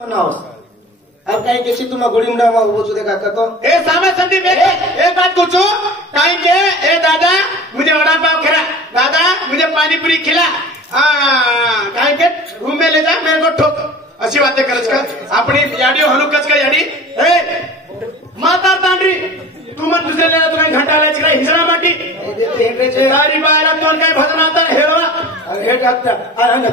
अब कहीं किसी तुम गोड़ी मुंडा में वो चुदे का तो ए सामने संदीप एक बात पूछूं कहीं के ए दादा मुझे वड़ा पाव खिला दादा मुझे पानी पूरी खिला कहीं के रूम में ले जा मेरे को ठोक अशी बातें करच का अपनी याडी हनुकच का याडी ए माता तांडरी तू मन दुसरे लेला तू काही घंटा लायची काय हिजरा माटी तारी बायला तोन काय भजन आता हेरवा हे टाकता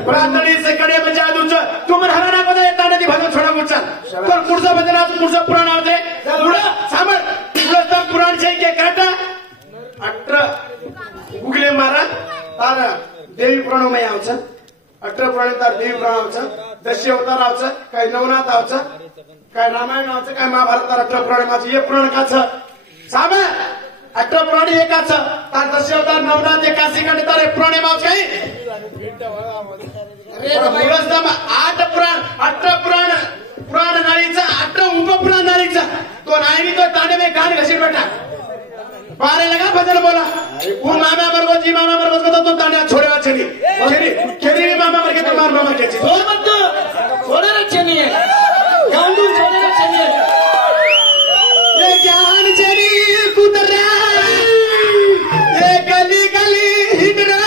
प्रातडी से कडे में जादूच तू मन हराना को तांडे भजन छोडा गुचन तर पुढचा भजनाचं पुढचं पुराण आवते पुढं सामर पुढचं पुराण छे के काटा 18 उगले मारा तार देवी पुराण में आवछ 18 पुराण तार देवी पुराण आवछ 10 अवतार आवछ काय नवनाथ आवछ काय रामायण आवछ काय महाभारत तार 18 पुराण आवछ ये पुराण काछ सामे 18 पुराण एकाच तार 10 अवतार नवनाथ एकासी कडे तार पुराण आवछ काय मुळसदम 8 पुराण 18 पुराण पुराण नाळीचा 18 उपपुराण नाळीचा तो नाळी तो तांडे में गान घसीट बैठा बारे लगा भजन बोला वो मामा मरगो जी मामा मरगो को तो तांडे छोड़े वा छनी खेरी मामा मर के तो मार मामा के छोड़ मत छोड़े रखनी है गांडू छोड़े रखनी है ये जान चली कुतरा ये गली गली हिटरा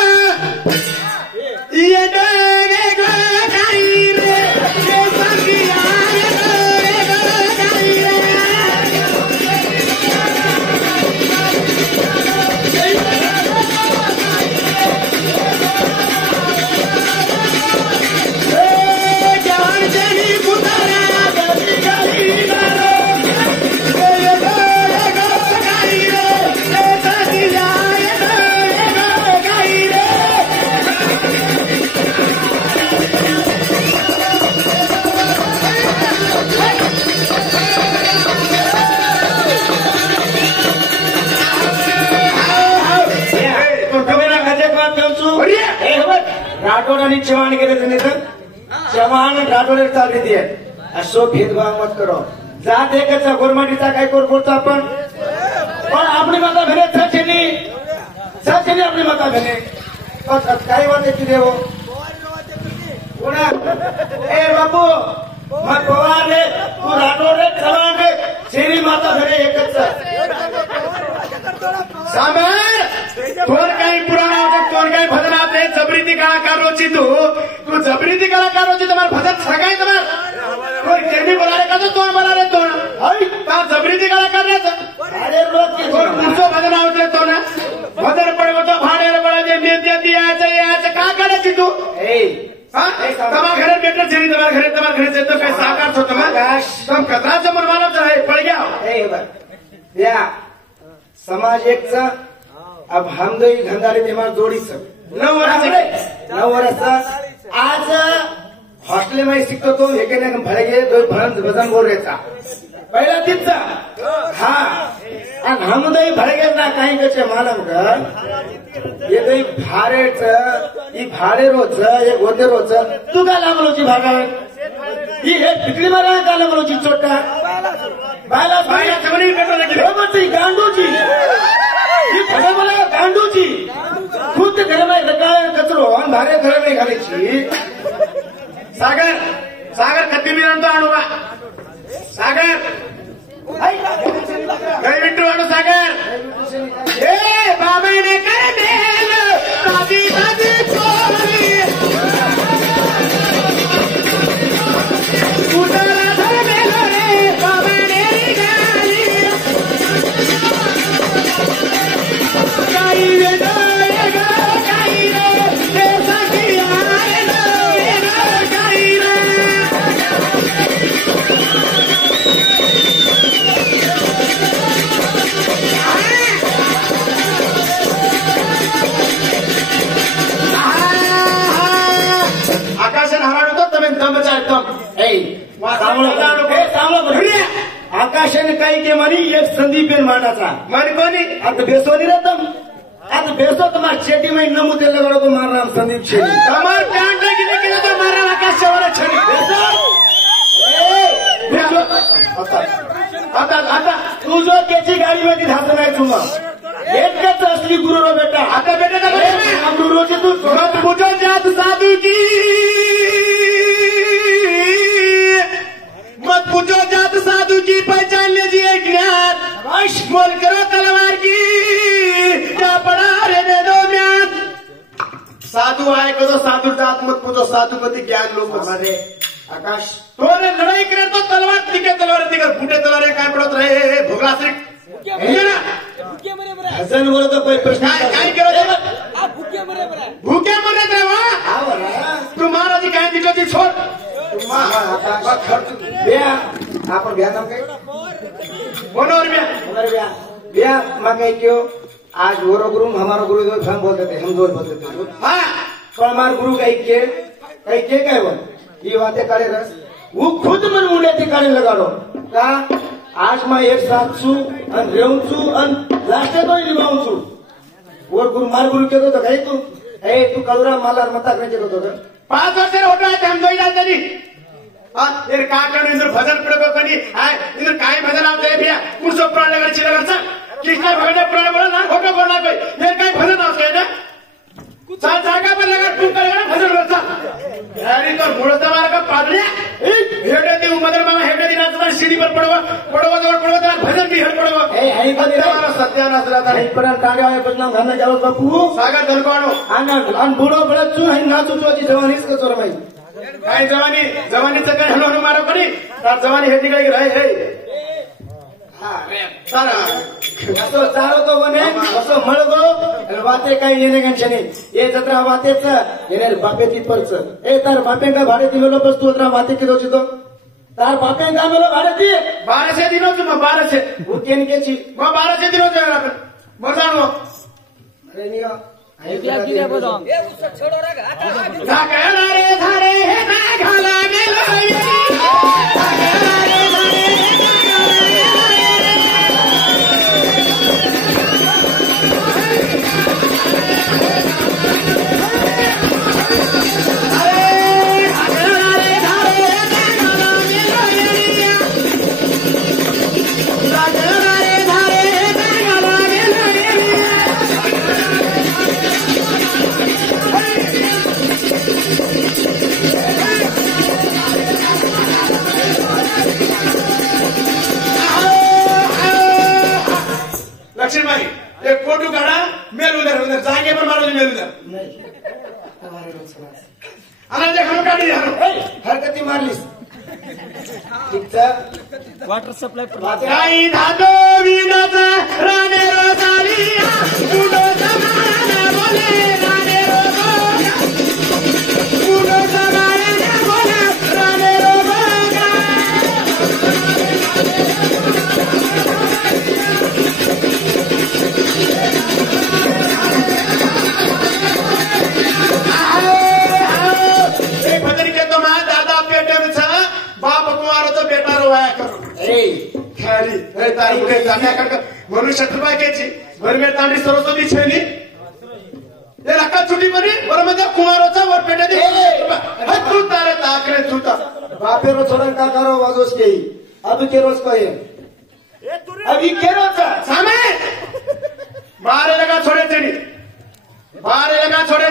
ये डरे गो गाई रे ये संगिया रे गाई रे राठौड़ आणि चव्हाण गेले तर चव्हाण राठौड़ चालली ती असो भेदभाव मत करो जात एकच गोरमाटीचा काय कोरकोरचा आपण पण आपली माता भेने छेनी आपली माता भेने काय वाटे की देव कोणा ए बाबू मग पवार रे तू राठौड़ रे चव्हाण रे छेनी माता भेने एकच सामर तोर काही पुराण आवडत तोर काही भजन आवते जबरीती कलाकार रोची तू जबरीती कलाकार रोची तुम्हारा भजन सगाई तुम्हारा कोई केनी बोला रे का तो तोड़ बोला रे तोड़ हाय का जबरीती कलाकार रे अरे रोज की तोर पुरुषो भजन आवते तो ना भजन पडगो तो भाडे रे बळा जे मेत्या दियाचं का करायची तू ए तमा घरे बेटर छेनी तमा घरे से तो काय साकार छो तमा तुम कत्राचं मन मानव आहे पड गया ए बर या समाज एकचा अब हम दो धंधारे बीमार जोड़ी सब 9 वर्ष आज हॉस्टेल में शिकतो तो एक भड़गे दो भजन बोल रहा पहिला तिथचा हा आणि हम दो भड़गे ना काही कसे मालम का ये दो भारेच ई भाडेरोच ये गोदेरोच तू का लागलोची भागा ही हे पिकली मारा का लागलोची छोटा बायला सगळी पेट्रोल लागली बरोबर गांडूची ही भले बोला गांडूची खुद घर में लगा कचरो आणि भारे घर में घालायची सागर कधी मी आणतो आणूवा सागर काही मिनिट आणू सागर ए बाबाने काय मेल दादी दादी चोरी उतरा धर मेल रे बाबाने गाली काही रे काही रे हे सखिया रे काही रे आकाशन हराडतो તમે દમ ચાલતો એ સાંભળો आकाशाने काही के म्हणी एक संदीपेन मानाचा म्हणी कोणी आता बेसोनी रतम आता बेसो तुम्हाला शेती में नमू दिले बरो तो मार नाम संदीप छेनी તમાર પ્લાન્ટ લગીને કે તો મારા આકાશ વાળા છેની आता तू जो त्याची गाडी मध्ये धात नाही तुम्हा एकच असली गुरु रो बेटा आता बेटा गुरु रोज तू मत बुझो जात साधू की मोल करो तलवार की क्या पड़ा रे वेदों में। साधु आए करो साधु जात मत पूछो साधुमती ज्ञान लो हमारे आकाश तोने लड़ाई करे तो तलवार दिखे तलवार दिखे फूटे तलवार काय पड़त रहे भोगला श्री हसन बोलो तो कोई प्रश्न काय करो भूखे मरे थे वहाँ तुम्हारा जी काय दिखो जी छोड़ आपण ब्या नाम काय बोलो ब्या मांगे क्यों आज वो गुरु हमारा गुरु जो हम बोलते थे हम जोर बोलते थे हाँ पर हमारे गुरु कहीं के क्या वो ये बातें करे रस वो खुद मन मुंडे थी करे लगा रो का आज मैं एक साथ छू अन रेऊ छू अन लास्टे तो ही निभाऊ छू वो गुरु मार गुरु के तो कहीं तू कलरा मालार मता करने के तो 5 वर्ष होता है हम दो जाते नहीं इधर का करने इधर भजन पड़ेगा कहीं इधर काय भजन आप दे भैया कुछ प्राण लगा चिल्ला करता कृष्ण भगवान प्राण बोला ना खोटो बोलना कोई ये काय भजन आप कहना चार जागा पर लगा तू करेगा भजन करता यारी तो मुड़ता मार का पादलिया हेडे दी उमदर मामा हेडे दी नाचता सीढ़ी पर पड़वा भजन भी हर पड़वा है हमारा सत्यानाश रहता है पर टांगे आए बदनाम घर में जाओ बापू सागर दलवानो अन बूढ़ो बड़ा चू है नाचू तो जी जवानी इसका चोर भाई काय जवानी से काय हलो मारो करी तार जवानी हेती काय रहे सारा असो चारो तो बने असो मळगो वाते काय येणे गंशने ये जत्रा वातेच येणे बापे ती परच ए तार बापे का भाडे दिलो बस तू जत्रा वाते की दोची तो तार बापे का मेलो भाडे दी 1200 दिनो तुम 1200 वो केन के छी वो 1200 दिनो जरा मजानो अरे नियो क्या गिरे बोलो ये उससे छोड़ो रे धाकला रे धारे है ना घाला मेलो लक्ष्मी भाई एक फोटो काढा मेलून जागे पण मारून मेलून अनाजे खाऊन काढली हरकती मारलीस वाटर सप्लाई काही धातो विनाचा राणे रोसालिया उडो समाना बोले राणे रोगा उडो समाना बोले राणे रोगा एक भजन के तो मां दादा पेटे में था बाप कुमार तो बेटा रोया करो खरी तारी के जाने कर मनुष्य शत्रुबा के छी घर में तांडी सरस्वती छेनी ये रक्का छुटी बनी और मजा कुमारोचा वर पेटे दे तू तारे ताकरे छुटा बापे रो छोड़न का करो वाजोस के अब के रोज कहे अभी के रोज सामे बारे लगा छोड़े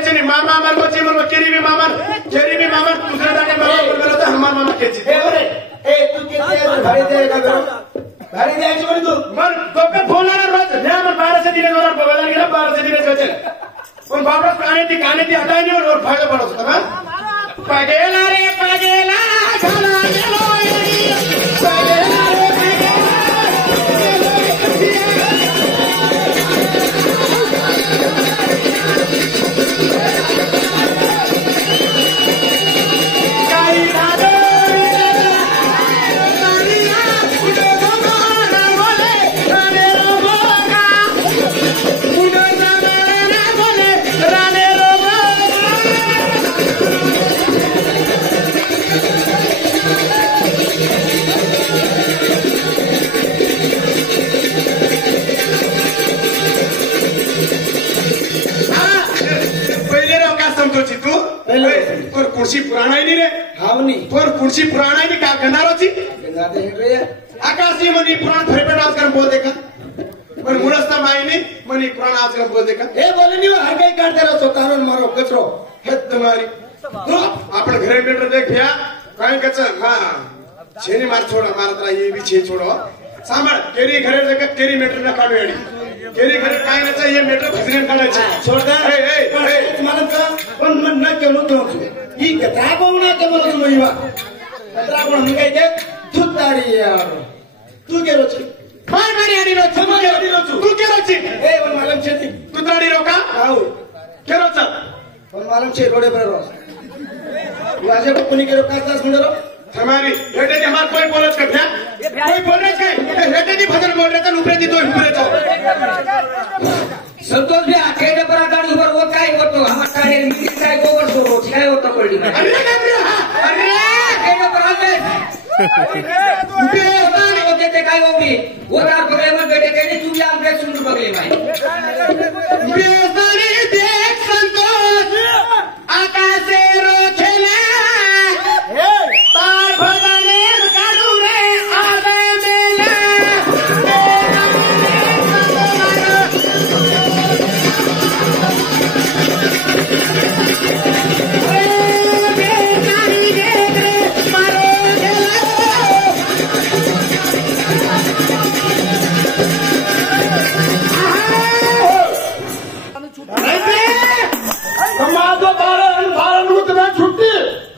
छेनी मामा मरको ची मरको केरी भी मामा दूसरे दाने मामा बोल तो हनुमान मामा के छी ए तू के भाड़ी देगा भाड़ी द्यायची म्हणे तू मग दोघं बोलणार रोज नाही मग 1200 दिने जोरात बघायला गेला 1200 दिने बचेल पण बाबा काने ती हटायनी और फायदा पडत होता ना पगेला रे पगेला घाला गेलो पगेला रे काही धाडो कुर्सी पुराणा ही नहीं रे हाव नी पर कुर्सी पुराणा ही नहीं का गंधारो थी गंगाते हेट रे आकाशी मनी पुराण फरेपेट आज कर बोल देखा पर मुळस्ता मायने मनी पुराण आज कर बोल देखा ए बोले नी हर काही काढते रहो तो कानून मारो कचरो हे तुम्हारी तो आपण घरे बेटर देख भैया काय कच हां छेनी मार छोड़ा मारत रहा ये भी छे छोड़ो सांभाळ केरी घरे केरी मीटर काढू येडी केरी घरे काय नाही हे मीटर खिचण्यात काढायचे छोटा मला पण न केलो तो ही कथा बोलना ते मला तुम्ही कथा बोल काय ते तू तारी यार तू केलो छी काय मारी आडी रो तू केलो छी ए पण मला छेती तू ताडी रो का हाऊ केलो छ पण मला छे रोडे पर रो वाजे को कोणी केलो का तास म्हणलो हमारी हेटे ने हमार कोई बोलत करता कोई बोल रहे है हेटे नी भजन बोल रहे थे ऊपर दी तो ऊपर तो संतोष भी आखेडे पर गाडी वर वो काय होतो आम्हा काय मिटिंग काय गोवर दो काय होतो पडली अरे अरे आखेडे पर आले बेदानी होते ते काय होमी वरा प्रोग्राम बेटे तेने तुम्ही आमचे सुंदर बघले माय बेदानी देख संतोष आकाशे रोखेले तार भजने काढू रे आले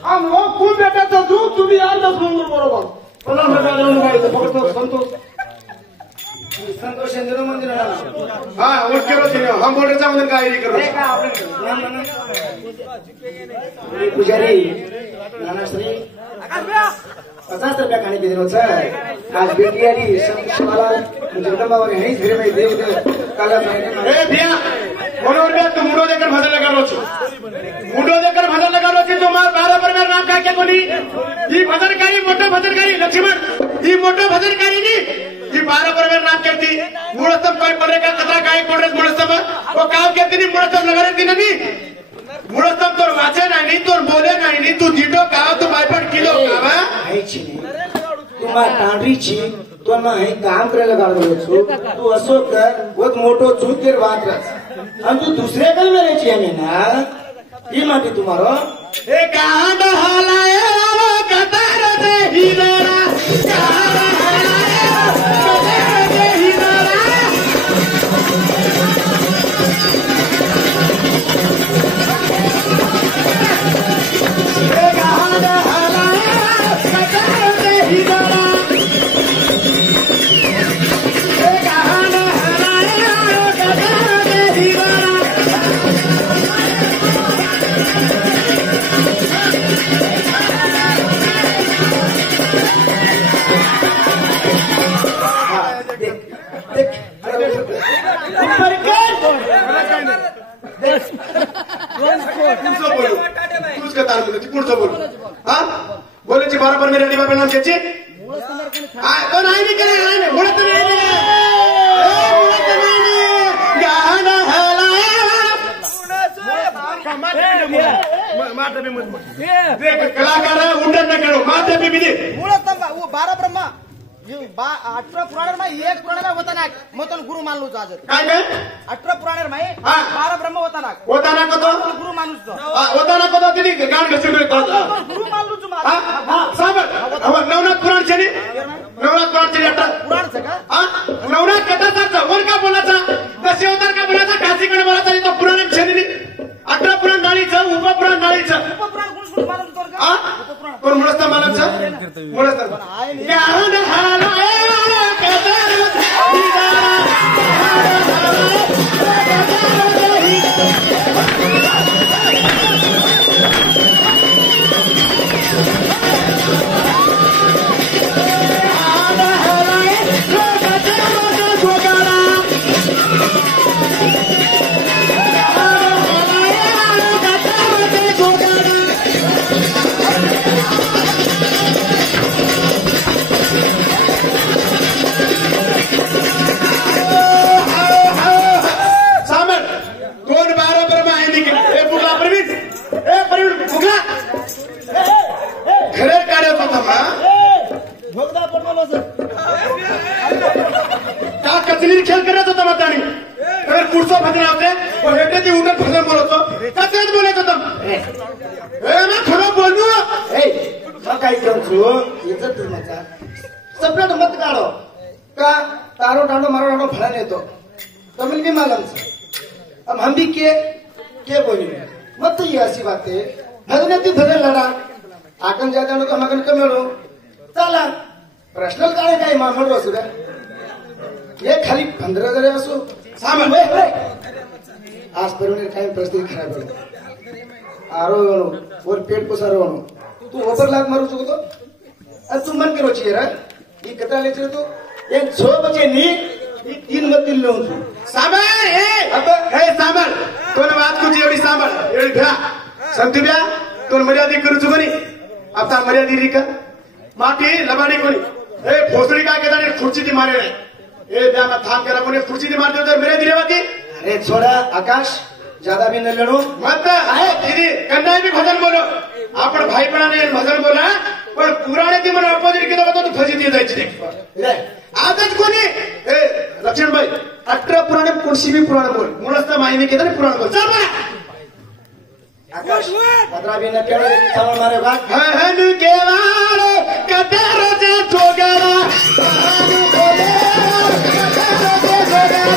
हम लोग खूब बेटा तो दूर तुम्ही यार दस मंगूर बरोबर पन्नास हजार संतोष संतोष चंद्र मंदिर हाँ वो केलो छी हम बोल रहे थे उन्हें काय करो पुजारी नाना श्री 50 रुपया खाने के दिन आज बेटियारी मला जगदंबावर हेच घरे में देव काला ए भैया बोलो रे तुम मुंडो देकर भजन लगा रो छी मुंडो देकर भजन लगा रो छी तुम्हार 12 पर मेरा नाम का क्या कोनी ई भजनकारी मोठो भजनकारी लक्ष्मण ई मोठो भजनकारी नी ई 12 पर मेरा नाम कहती मुळस्तम काय पडरे का कथा काय पडरे मुळस्तम वो काव कहती नी मुळस्तम लगा रे नी मुळस्तम तोर वाचे नाही तोर बोले नाही तू जीटो काव तू बायपट किलो कावा आईची तुम्हा तांडरी छी तो ना हे काम करायला काढलो छु तू असो कर बहुत मोठो चूकेर बात रस आणि तू दुसरे काही मेरेची आहे ना ही माटी तुम्हारो ए गांड हलायो कतार दे हिरोरा गांड हलायो कतार दे हिरोरा ए गांड हलायो कतार दे हिरोरा ए गांड हलायो कतार दे हिरोरा बोले बराबर मेरे अली बाबा नाम कहते तो नहीं भी करे नहीं मुड़त नहीं गाना हलाया देख कलाकार है उंडन न करो माथे पे भी दे मुळतंबा वो 12 ब्रह्मा 18 पुराण में एक पुराण होता ना मतन गुरु मानलो जाजत काय काय 18 पुराण में 12 ब्रह्म होता ना तो गुरु मानुस तो होता ना तो तिनी गाण घसे गुरु मानलो छु हा साबर अब नवनाथ पुराण छे नवनाथ पुराण छे पुराण छ का हा नवनाथ कथाचा वर का बोलाचा दश अवतार का बोलाचा काशीकडे बोलाचा तो पुराण छे नी 18 पुराण नाळीचं उपपुराण नाळीचं उपपुराण गुरु मानलो तो का हा कोण मुळस्ता मानचं मुळस्ता गाण हलाया कतार खेळ करत होता मतानी तर पुढचा भजन होते हेटे ती उठत भजन बोलतो त्याच बोलत होता ना खरं बोलू मग काय करू इज्जत माझा सपनात मत काढो का तारो डांडो मारो डांडो भड़ा नहीं तो तमिल भी मालूम से अब हम भी के बोली मत ये ऐसी बात है भजन ती भजन लड़ा आकन जाता तो हम कम लड़ो चला पर्सनल काय मामलो असू द्या ये खाली 15,000 असो सामान आज पर्यंत काही परिस्थिती खराब झाली आरो और पेट पोसारो तू ओपर लाग मारू चुकतो तू मन करो चाहिए रा ये कतरा ले चलो तो एक 6 बजे नी 3 बजे लो साबर हे साबर तोन बात कुछ एवढी साबर एवढी भ्या संतुब्या तोन मर्यादा करू चुको नी आता मर्यादा री का माटी लबाडी कोणी ए भोसडी काय केदा खुर्ची ती मारे नाही ए द्या मत थांब करा कोणी खुर्ची ती मारते तर मेरे दिलेवाती अरे छोड़ा आकाश ज्यादा भी न लड़ो मत आहे दीदी कन्या भी भजन बोलो आपण भाईपणाने भजन बोला पण पुराणे ती मला अपोजिट केलं होतं तू फजिती जायची आजच कोणी ए लक्ष्मणबाई 18 पुराणे कोणशी भी पुराण बोल मुळच तर माहिती केलं ना पुराण बोल चल बा आकाश पत्रा भी न केड़ो चावल मारे बात हन केवालो कदर जे जोगरा हन बोले कदर जे जोगरा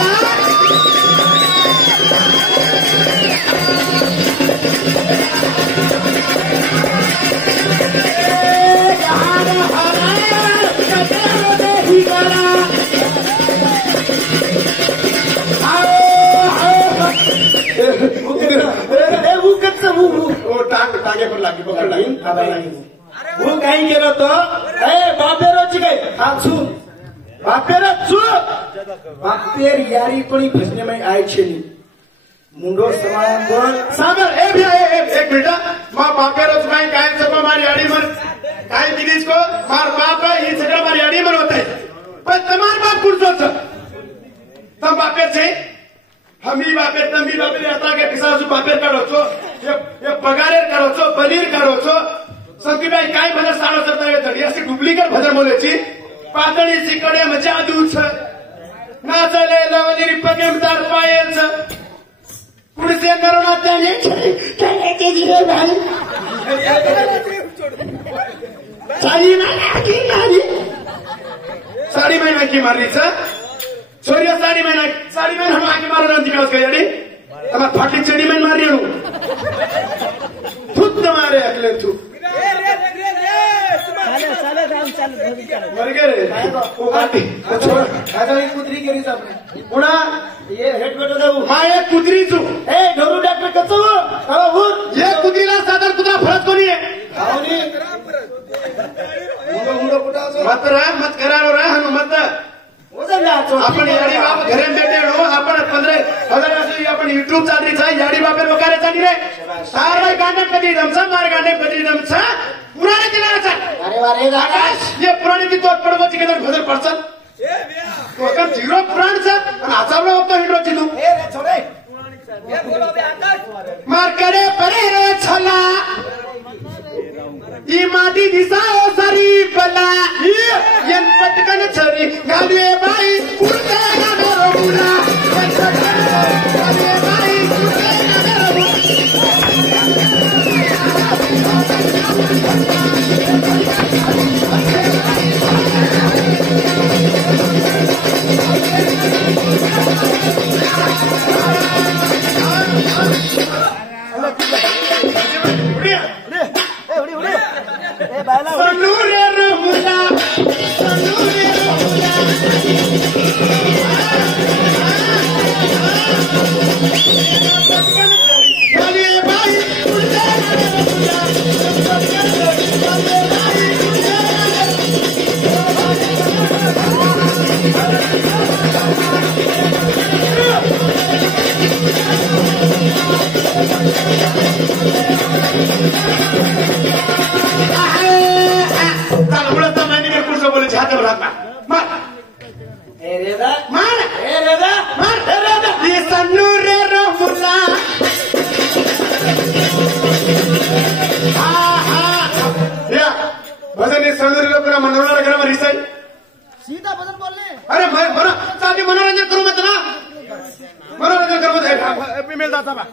टांगे पर लागी पकड लागी वो काही केलं तो बापेरोची काय हाचू बापेरचू बापेर यारी कोणी भजने में आय छेली मुंडो समायन बोल सागर ए भी एक बेटा मां बापेरच नाही काय सगळं मारी आडी मन काय दिलीस को मार बाप ही सगळं मारी आडी मन होत आहे पण तमार बाप कुठचं तम बापेर छे हमी बापेर तमी बापेर आता के पिसासु बापेर काढो छो ये पगारे काढो छो पनीर काढो छो संतीबाई काय भजन साडो सरता येत अशी डुप्लिकेट भजन बोलायची पातळी सिकडे मजा दूच नाचले लवली पगेम तार पायेच पुढचे करोना त्याने खेळायचे दिले भाई साडी महिना की मारलीच सूर्य साडी महिना हाकी मारणार दिवस काय अडी तमा फाटली चडी महिन मारली खुद मारे अगले तू मर रे वो बाटी आता एक कुत्री केली आपने पुन्हा ये हेड बेटा जाऊ हा एक कुत्री चू ए ढोरू डॉक्टर कचो हवा हुर ये कुत्रीला सादर कुत्रा फळत कोणी आहे आवनी मुंडो कुटाचो मत करारो रा हनु मत आपण याडी बाप घरे बेटे नो आपण 15,000 आपण YouTube चालली छा याडी बापेर वकारे चालली रे सारे गांडे कधी दमसा मार गांडे कधी दमसा पुराणे दिला छा अरे वारे आकाश ये पुराणे ती तोट पडवची के भजन पडसन तो का जीरो पुराण छा आणि आचावला होता हिंडोची तू ए रे छोडे ये बोलो बे आकाश मार करे परे रे छला ई माटी दिसाओ सरी पला यन पटकन छरी गालवे बाई कुर्ते ना मेरो मुला यन पटकन गालवे बाई कुर्ते ना मेरो सनूरे रमुला सनूरे रमुला गाली बाई कुर्ते रमुला गाली बाई भजन सणूर पुरा मनोरंजन करा रिसाई सीधा भजन बोलने अरे बरं चालते मनोरंजन करू मत ना मनोरंजन करू मत मिळेल जाता बा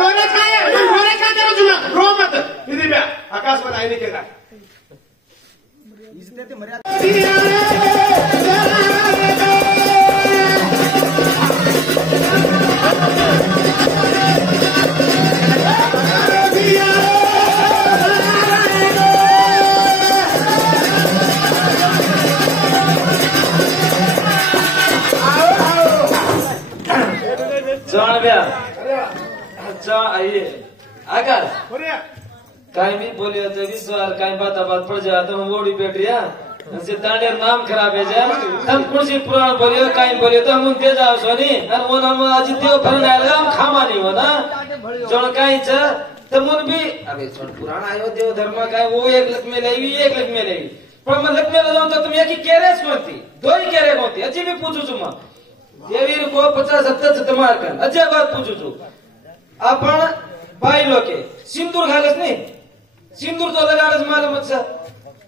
रोज काय करू तुला रो मत किती ब्या आकाश पण आहे केला ते मर्यादा अच्छा आइए आकाश काय भी बोले तो विश्वास काय बात पड़ जा तो हम वोड़ी बैठ रिया से तांडे नाम खराब है जा हम कुर्सी पुराण बोलियो काय बोलियो तो हम उनके जाओ सोनी और वो हम आज देव फरन आले हम खामा नहीं हो ना जोन काय छ तो मुन भी अबे छोड़ पुराण आयो देव धर्म काय वो एक लख में लेवी एक लख में लेवी पण मन लख में जाऊं तो तुम एक ही केरेस कोणती दो ही केरे कोणती अजी भी पूछू छु म देवीर को 50-70 तमार कर अजय बात पूछू छु आपण बाई लोके सिंदूर घालस नाही सिंदूर तो लगाडस मालूम छ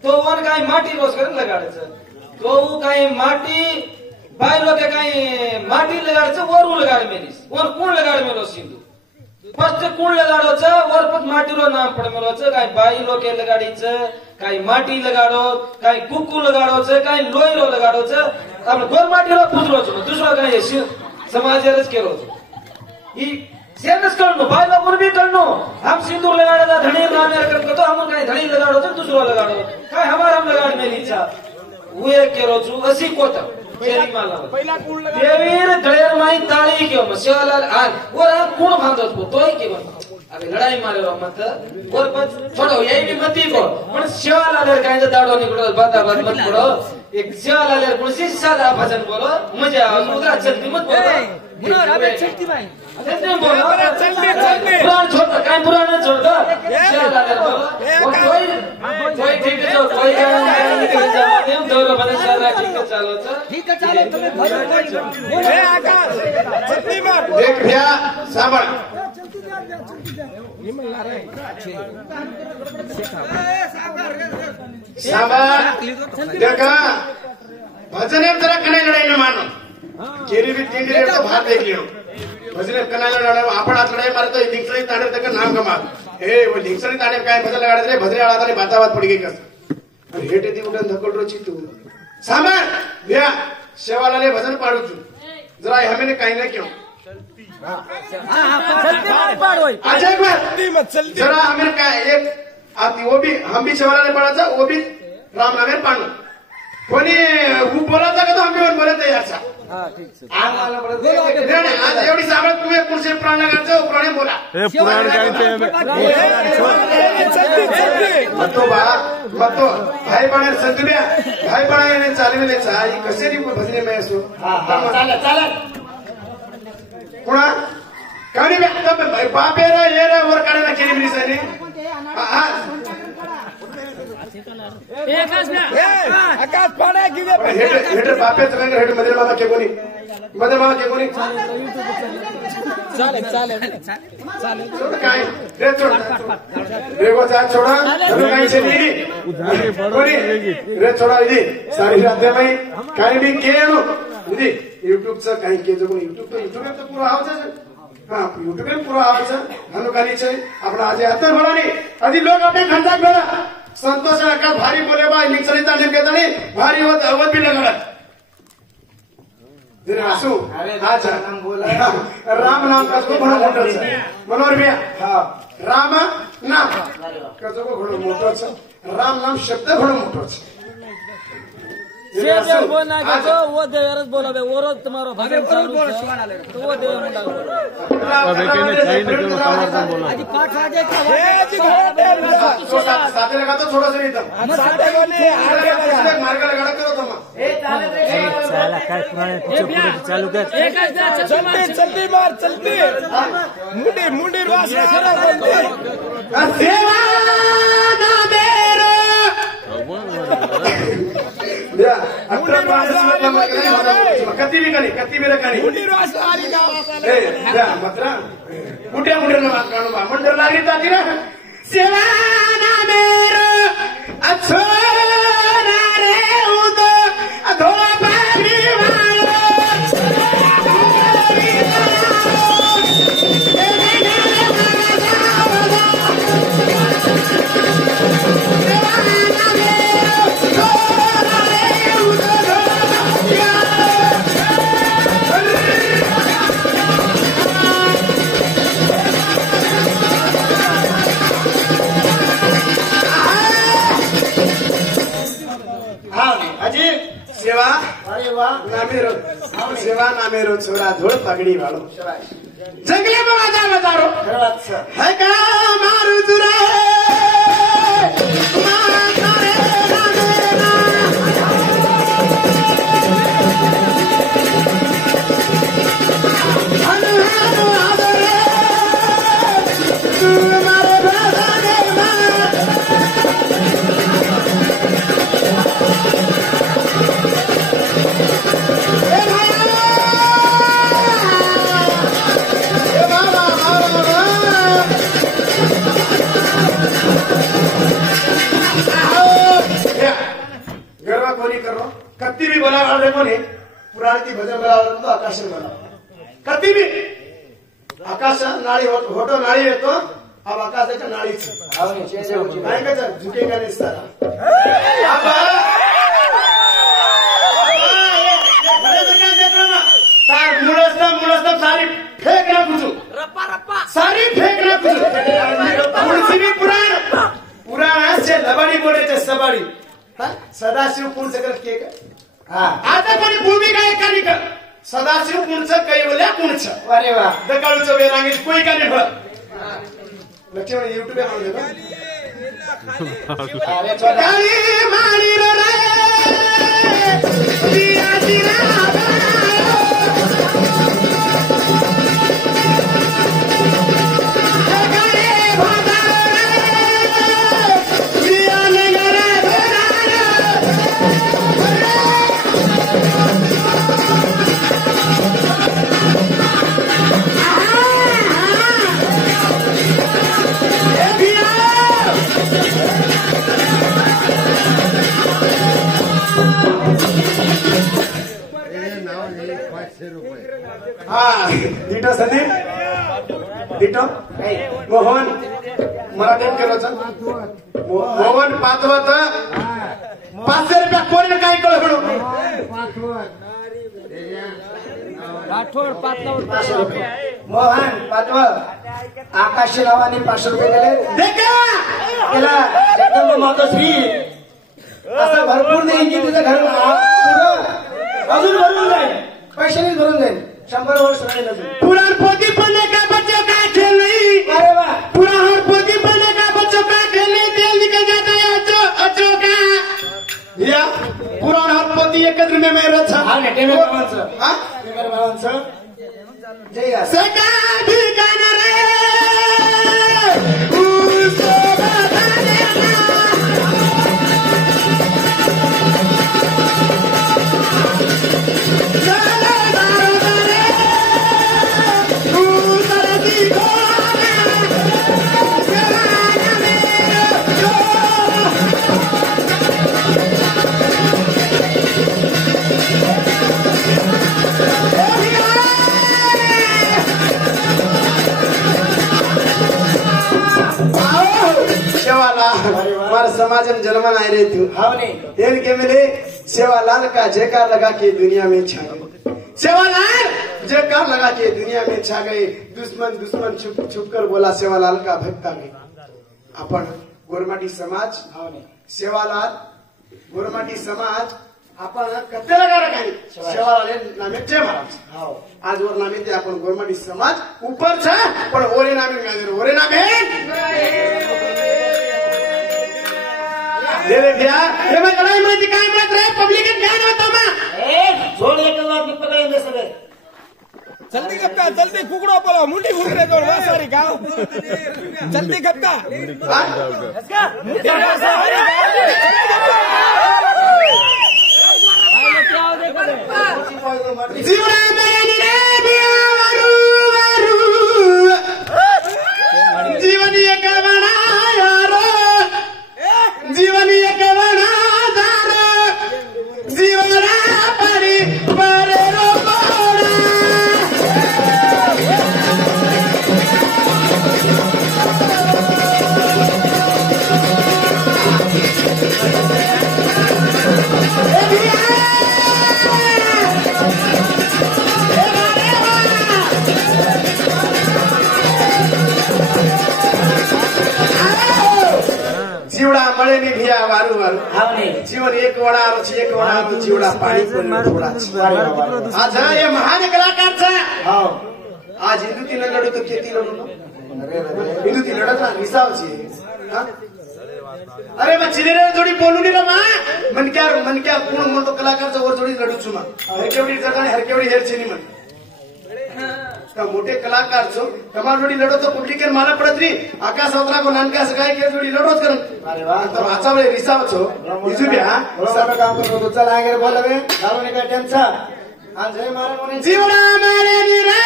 तो वन काही माटी रोज करून लगाडस तो काही माटी बाई लोके काही माटी लगाडस वरू लगाड मेलीस वर कोण लगाड मेलो सिंदूर फर्स्ट कोण लगाडो छ वर पत माटी रो नाम पड मेलो छ काही बाई लोके लगाडी छ काही माटी लगाडो काही कुकू लगाडो छ काही लोईरो लगाडो छ आपण गोर माटी रो पुजरो छ दुसरो काही समाजरच केलो छ ही सेमच कळनो बाय लोगों भी कळनो हम सिंदूर लगाड़ा धणी नाम करके तो हम कहीं धणी लगाड़ो तो दूसरो लगाड़ो काय हमार हम लगाड़ में इच्छा वे केरो छु असी कोत केरी माला पहिला कुळ लगा देवीर गळेर माई ताळी क्यों मशाला आज और कुण बांधत को तोय के अबे लड़ाई मारे मत और बस छोड़ो यही भी मती को पण शिवाला लेर काय दाडो निकलो बाता बात मत पड़ो एक शिवाला लेर कुछ सादा भजन बोलो मजा उधर चलती मत बोलो मुना राबे चलती भाई चलते बोलो पुराण छोड़ काय पुराण छोड़ दो शिवाला लेर बोलो कोई ठीक है कोई निकल जाओ हम दोनों बने सादा ठीक है चालो तुम्हें भजन ए आकाश चलती मार देख भैया साबर देखा भजन जरा कनाई लड़ाई न मानो केरी भी तीन डेढ़ तो बाहर देख लियो भजन कनाई लड़ाई आपण हाथ लड़ाई मारे तो लिंगसरी ताणे तक नाम कमा हे वो लिंगसरी ताणे काय भजन लगाडे रे भजन आळा बातावात पड़ गई कस अरे हेटे ती उठन धकल रोची तू सामर भैया शेवालाले भजन पाडू तू जरा हमें काही ना क्यों अच्छा एक बार जरा हमें का एक आती वो भी हम भी शेवालाले पडायचा वो भी राम नामेर पाडू कोणी वो बोलायचा का तो हम भी बोलत आहे याचा आज एवढी साबळ तुम्ही पुढचे प्राण लगायचं प्राणी बोला पुराण मतो बा मतो भाई बहन संतुल्या भाई बहन चालविले चाई कसे री भजने में असो चला पुन्हा काणी बापेरा येरा वर काढायला केली मिनिसाने आकाश पाडा गिरे हेटर बापेचं काय हेटर मध्ये मामा के कोणी मध्ये मामा के कोणी चालेल काय रे छोड रे जा छोड़ा काही से कोणी रे छोड़ा इदी सारी रात में काही भी केलो इदी YouTube चा काही के जो YouTube तो पूरा आवाज हाँ YouTube में पूरा आवाज हनुकानी छे अपना आज आते भलानी आदि लोग अपने खंडा बेला संतोष का भारी बोले बा निचरिता ने केतणी भारी होत अवध भी लगला जरा आसू अच्छा राम नाम का तो बड़ा मोटो छे मनोहर भैया हां राम नाम का तो बड़ा मोटो छे राम नाम शब्द बड़ा मोटो छे से बोलना के तो वो देवरस बोला बे वो रोज तुम्हारो भजन चालू तो वो देव मुंडा अब एक ने सही ने जो कमर बोला आज पाठ आ जाए छोटा साथे लगा तो छोटा से नहीं था साथे वाले आगे मार्ग लगा करो तुम ए साला काय पुराने पुढे चालू कर चलते चलते मार चलते मुंडी वास सेवा ना मेरो या कत्ती भी रखनी मुंडी वास आली गावाला ए या मत्रा कुठे मुंडीला मात काढू बा मंडर लागली जाती ना सेवा ना मेरो अछोरा रे उदो अधो पारी वालो Oh गरबा ना मेरो छोरा धोळ पगडी वालो जंगले में वाजा बजारो है का मारू तुरा कत्ती भी बोला वाले कोणी पुराण की भजन बोला तो आकाश बोला कत्ती भी आकाश नाळी होतो नाळी येतो अब आकाशाच्या नाळीच नाही का झुकेगा नाही सारा मुळसता सारी फेक ना कुछ सारी फेक ना कुछ भी पुराण से लबाडी बोलायचे सबाडी सदाशिव पुढचं करत के आता कोणी भूमिका एकानी कर सदाशिव पुढचं कैवल्या पुढचं अरे वा दकाळूचं वेरांगीत कोई का नाही फळ लक्ष्मण युट्यूब मध्ये अरे छोटाली मारी रे दिया दिरा दिटो संदीप दिटो मोहन मराठीत करायचं मोहन पाचवत 500 रुपया कोणी काय कळ मोहन पाचव आकाशी नावाने 500 रुपये दिले त्याला जगदंब मातोश्री असं भरपूर नाही की तुझं घर अजून भरून जाईल पैशाने भरून जाईल 100 वर्ष राहील पुराण पोती पढ़ने का बच्चों का खेल नहीं अरे वाह पुराण पोती पढ़ने का बच्चों का खेल नहीं तेल निकल जाता है अच्छो का या पुराण और पोती एकत्र में मैं रचा हा नेटे में भावांचं हा टेकर भावांचं जय गा सका भी गाना रे उसको बताने हमारे समाज में जन्मन आए रहे तू हाँ के मिले सेवालाल का जयकार लगा के दुनिया में छा गए सेवालाल जयकार लगा के दुनिया में छा गए दुश्मन छुप कर बोला सेवालाल का भक्त आ गए अपन गोरमाटी समाज सेवालाल गोरमाटी समाज आपण कत्ते लगा रखाई सेवालाल नामे जय महाराज आज वर नामे ते आपण गोरमाटी समाज ऊपर छा पण ओरे नामे दे भैया ये मैं लड़ाई में दिखाई मत रहे पब्लिक के ध्यान होता मैं छोड़ लेकर वापस पकड़ेंगे सभी जल्दी कपता जल्दी कुकड़ो पलो मुंडी घूम रहे तो सारी गाँव जल्दी कपता जीवन एक बना यारो जीवन एक बना जीवन परी परे रो बळे नि भिया वारू वारू हाव नाही जीवन एक वडा एक वडा जीवडा पाणी आज हे महान कलाकारचा हाव आज हिंदू लढू तो किती लढू हिंदू ती लढत ना विसावची अरे मग चिरेर जोडी बोलू नी रमा मनक्या कोण म्हणतो कलाकारचा वर जोडी लढूचू मा हरकेवडी जगा हरकेवडी हेरची नी म्हण का मोठे कलाकार छो તમાર જોડી લડો તો પબ્લિક ને માલા પડત રી આકાશ અવતરા કો નાનકા સગાઈ કે જોડી લડો જ કરન अरे वाह તો વાચાવલે વિસાવ છો બીજું બે હા बरोबर काम करतो तो चल आगे बोल रे झालो नाही काय टेन्शन आज जय मारे म्हणे જીવડા મારે ની રે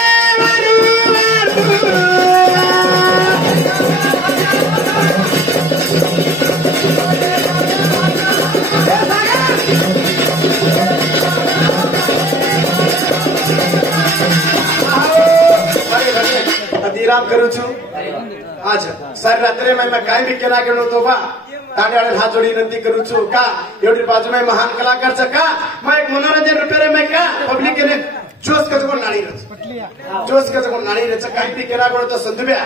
अधिराम करू છું आज सर रात्रे मैं काय बी केला गेलो तो बा तांड्याला हात जोडी विनंती करू છું का एवढी बाजू में महान कलाकारचा का मैं एक मनोरंजन रुपये में का पब्लिक ने जोश का कोण नाळी रच जोश का कोण नाळी रच काय बी केला गेलो तो संदुब्या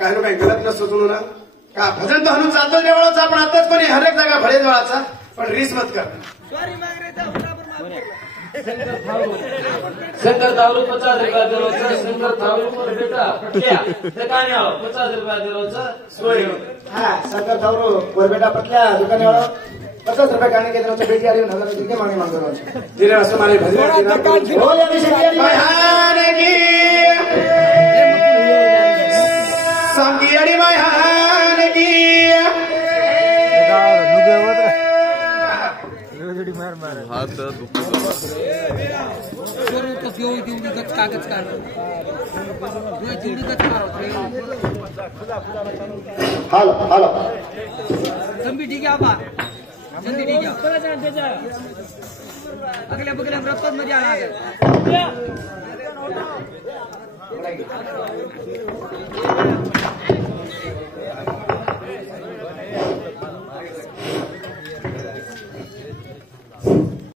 काय नो काय गलत न सोचू ना का भजन तो हनु चालतो देवळाचा पण आताच कोणी हर एक जागा भडे देवळाचा पण रीस मत कर शंकर तावरू 50 रुपया दिलो छ शंकर तावरू पर बेटा क्या ते काय आव 50 रुपया दिलो छ सोय हा शंकर थावरू वर बेटा पटल्या दुकाने वाला 50 रुपये गाने के तरफ से बेटी आ रही नजर के मांगे मांग रहा है धीरे वास्तव हमारे भजन हो या विषय महान की संगीडी महान की कागज हालो हालो जल्दी ठीक है आबा जल्दी ठीक है अगले बगले रपत मध्ये आला